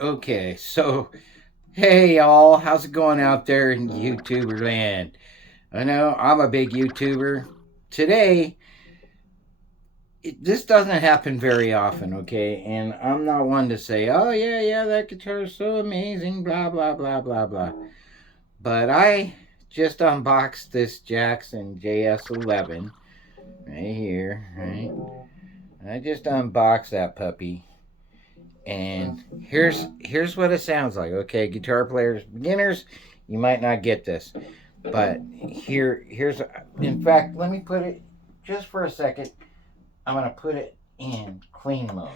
Okay, so hey y'all, how's it going out there in YouTuber land? I know I'm a big YouTuber. Today, this doesn't happen very often, okay? And I'm not one to say, oh yeah, that guitar is so amazing, blah blah blah blah blah. But I just unboxed this Jackson JS11 right here, right? I just unboxed that puppy. And here's what it sounds like. Okay, guitar players, beginners, you might not get this, but here's in fact, let me put it just for a second. I'm gonna put it in clean mode.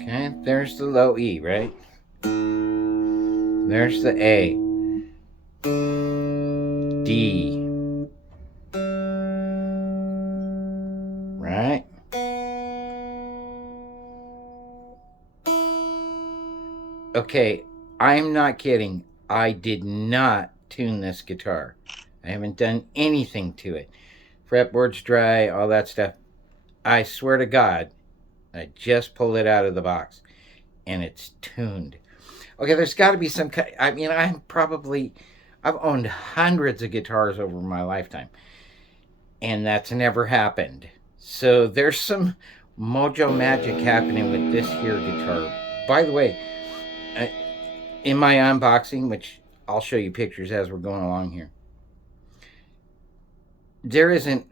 Okay, there's the low E, right? There's the A, D, right? Okay, I'm not kidding. I did not tune this guitar. I haven't done anything to it. Fretboard's dry, all that stuff. I swear to God, I just pulled it out of the box and it's tuned. Okay, there's got to be some kind. I mean, I've owned hundreds of guitars over my lifetime, and that's never happened. So there's some mojo magic happening with this here guitar. By the way, uh, in my unboxing, which I'll show you pictures as we're going along here, there isn't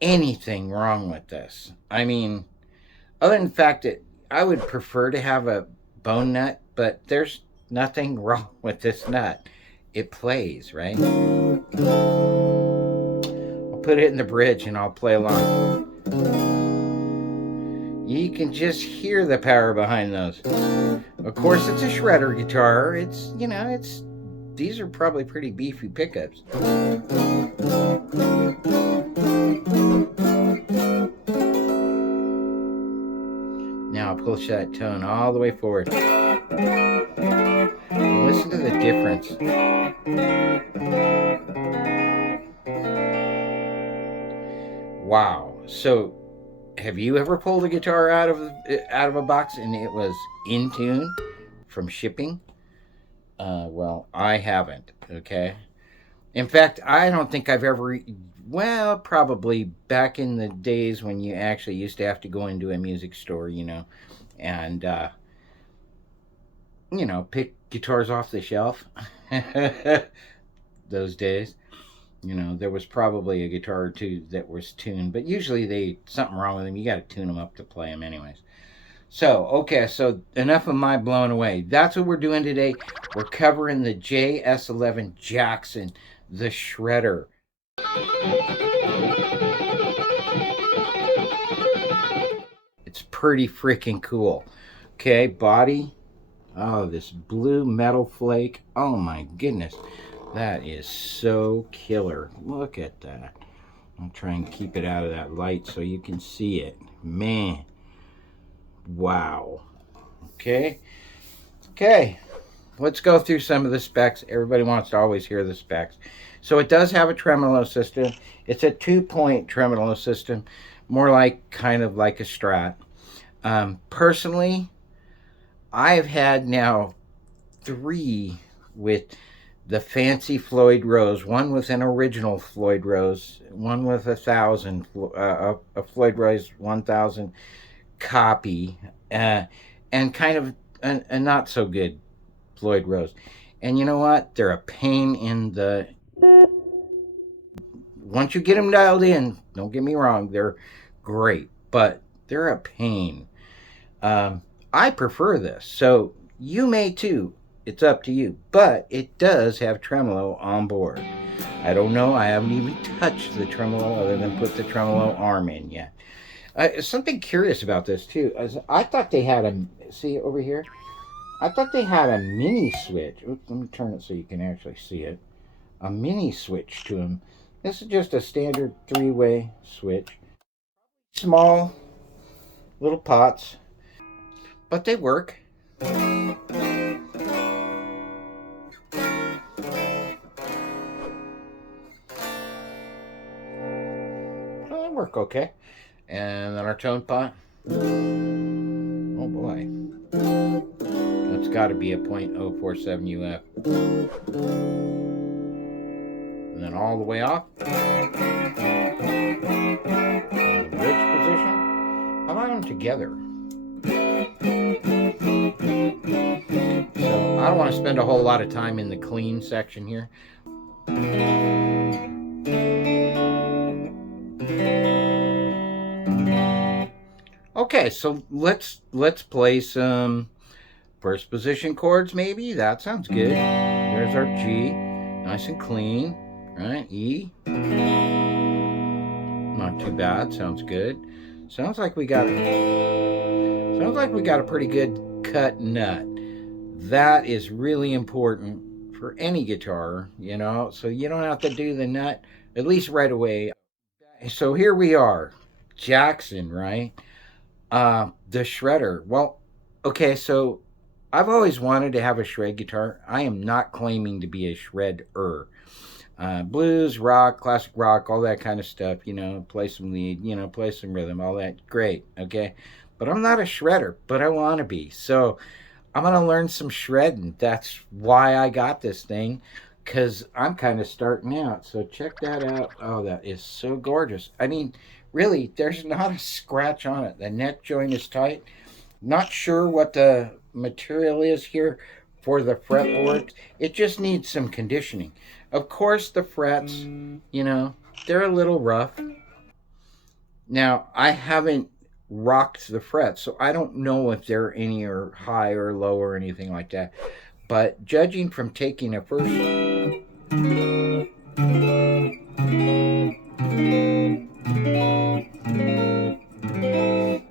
anything wrong with this. I mean, other than the fact that I would prefer to have a bone nut, but there's nothing wrong with this nut. It plays, right? I'll put it in the bridge and I'll play along. You can just hear the power behind those. Of course, it's a shredder guitar. These are probably pretty beefy pickups. Now I'll push that tone all the way forward. Listen to the difference. Wow. So, have you ever pulled a guitar out of a box and it was in tune from shipping? Well, I haven't. Okay. In fact, I don't think I've ever. Well, probably back in the days when you actually used to have to go into a music store, and pick guitars off the shelf. Those days, there was probably a guitar or two that was tuned, but usually something wrong with them. You got to tune them up to play them, anyways. So, okay, so enough of my blown away. That's what we're doing today. We're covering the JS11 Jackson, the shredder. It's pretty freaking cool. Okay, body. Oh, this blue metal flake. Oh my goodness. That is so killer. Look at that. I'll try and keep it out of that light so you can see it. Man. Wow. Okay. Okay. Let's go through some of the specs. Everybody wants to always hear the specs. So it does have a tremolo system. It's a 2-point tremolo system, more like kind of like a Strat. Personally, I've had now 3 with the fancy Floyd Rose, one with an original Floyd Rose, one with a Floyd Rose 1000 copy, and kind of a not so good Floyd Rose. And you know what? They're a pain in the. Once you get them dialed in, don't get me wrong, they're great, but they're a pain. I prefer this, so you may too. It's up to you, but it does have tremolo on board. I don't know. I haven't even touched the tremolo other than put the tremolo arm in yet. Something curious about this too is I thought they had see over here. I thought they had a mini switch. Oops, let me turn it so you can actually see it. A mini switch to them. This is just a standard 3-way switch. Small little pots, but they work. They work okay. And then our tone pot. Oh boy. That's got to be a .047 UF. And then all the way off. Bridge position. How about them together? So I don't want to spend a whole lot of time in the clean section here. Okay, so let's play some first position chords maybe. That sounds good. There's our G, nice and clean, right? E, not too bad. Sounds good. Sounds like we got a pretty good cut nut. That is really important for any guitar, you know, so you don't have to do the nut at least right away. So here we are, Jackson, right? The shredder. Well, okay, so I've always wanted to have a shred guitar. I am not claiming to be a shredder. Blues, rock, classic rock, all that kind of stuff, you know, play some lead, you know, play some rhythm, all that, great, okay? But I'm not a shredder, but I want to be. So I'm going to learn some shredding. That's why I got this thing, because I'm kind of starting out. So check that out. Oh, that is so gorgeous. I mean, really, there's not a scratch on it. The neck joint is tight. Not sure what the material is here for the fretboard. It just needs some conditioning. Of course, the frets, you know, they're a little rough. Now, I haven't rocked the frets, so I don't know if they're any or high or low or anything like that. But judging from taking a first...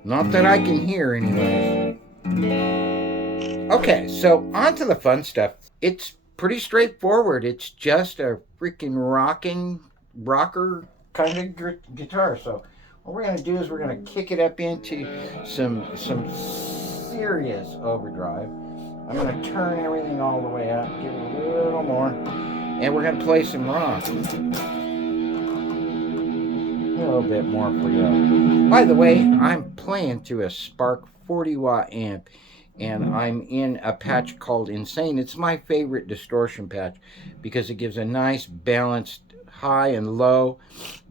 Not that I can hear anyways. Okay, so on to the fun stuff. It's pretty straightforward. It's just a freaking rocker kind of guitar. So what we're going to do is we're going to kick it up into some serious overdrive. I'm going to turn everything all the way up, give it a little more, and we're going to play some rock. A little bit more for you. By the way, I'm playing through a Spark 40-watt amp, and I'm in a patch called Insane. It's my favorite distortion patch because it gives a nice balanced high and low.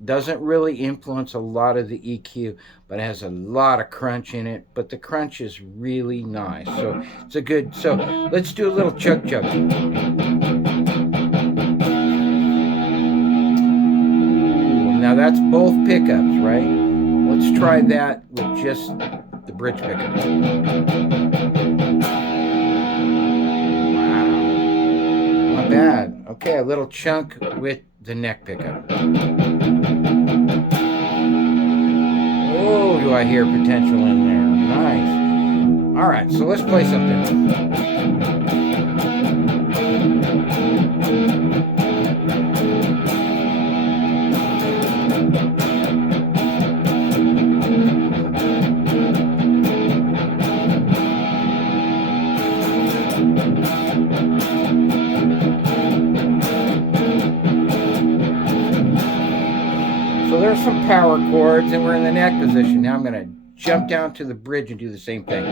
Doesn't really influence a lot of the EQ, but it has a lot of crunch in it. But the crunch is really nice. So it's a good, so let's do a little chug chug. Now that's both pickups, right? Let's try that with just the bridge pickup. Wow. Not bad. Okay, a little chunk with the neck pickup. Oh, do I hear potential in there? Nice. All right, so let's play something. So there's some power chords, and we're in the neck position. Now I'm going to jump down to the bridge and do the same thing.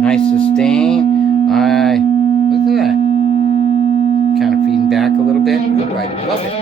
Nice sustain. Look at that. Kind of feeding back a little bit. Ooh, I love it.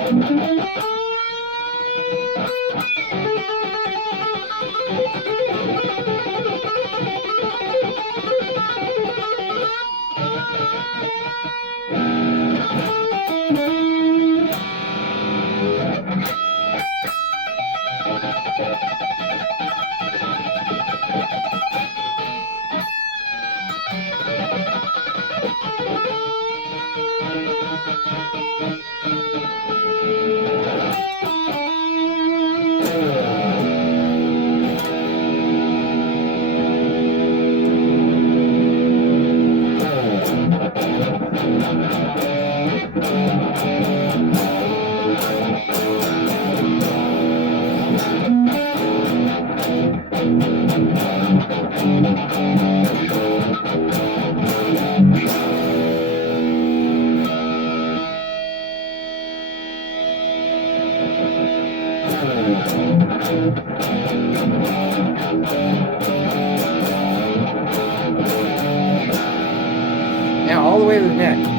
Now all the way to the neck.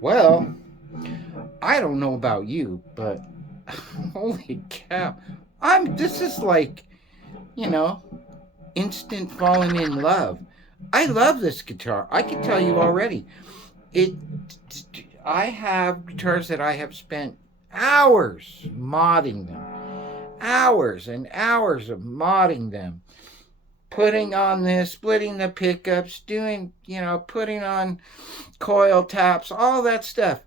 Well, I don't know about you, but holy cow. This is like, you know, instant falling in love. I love this guitar. I can tell you already. I have guitars that I have spent hours modding them. Hours and hours of modding them. Putting on this, splitting the pickups, doing, putting on coil taps, all that stuff.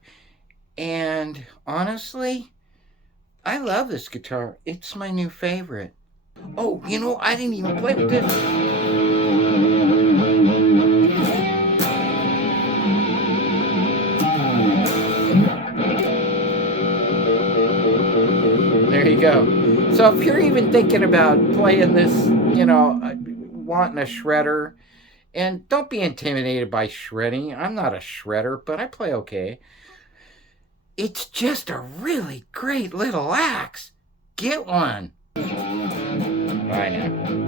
And honestly, I love this guitar. It's my new favorite. Oh, I didn't even play with this. There you go. So if you're even thinking about playing this, wanting a shredder, and don't be intimidated by shredding. I'm not a shredder, but I play okay. It's just a really great little axe. Get one. Bye now.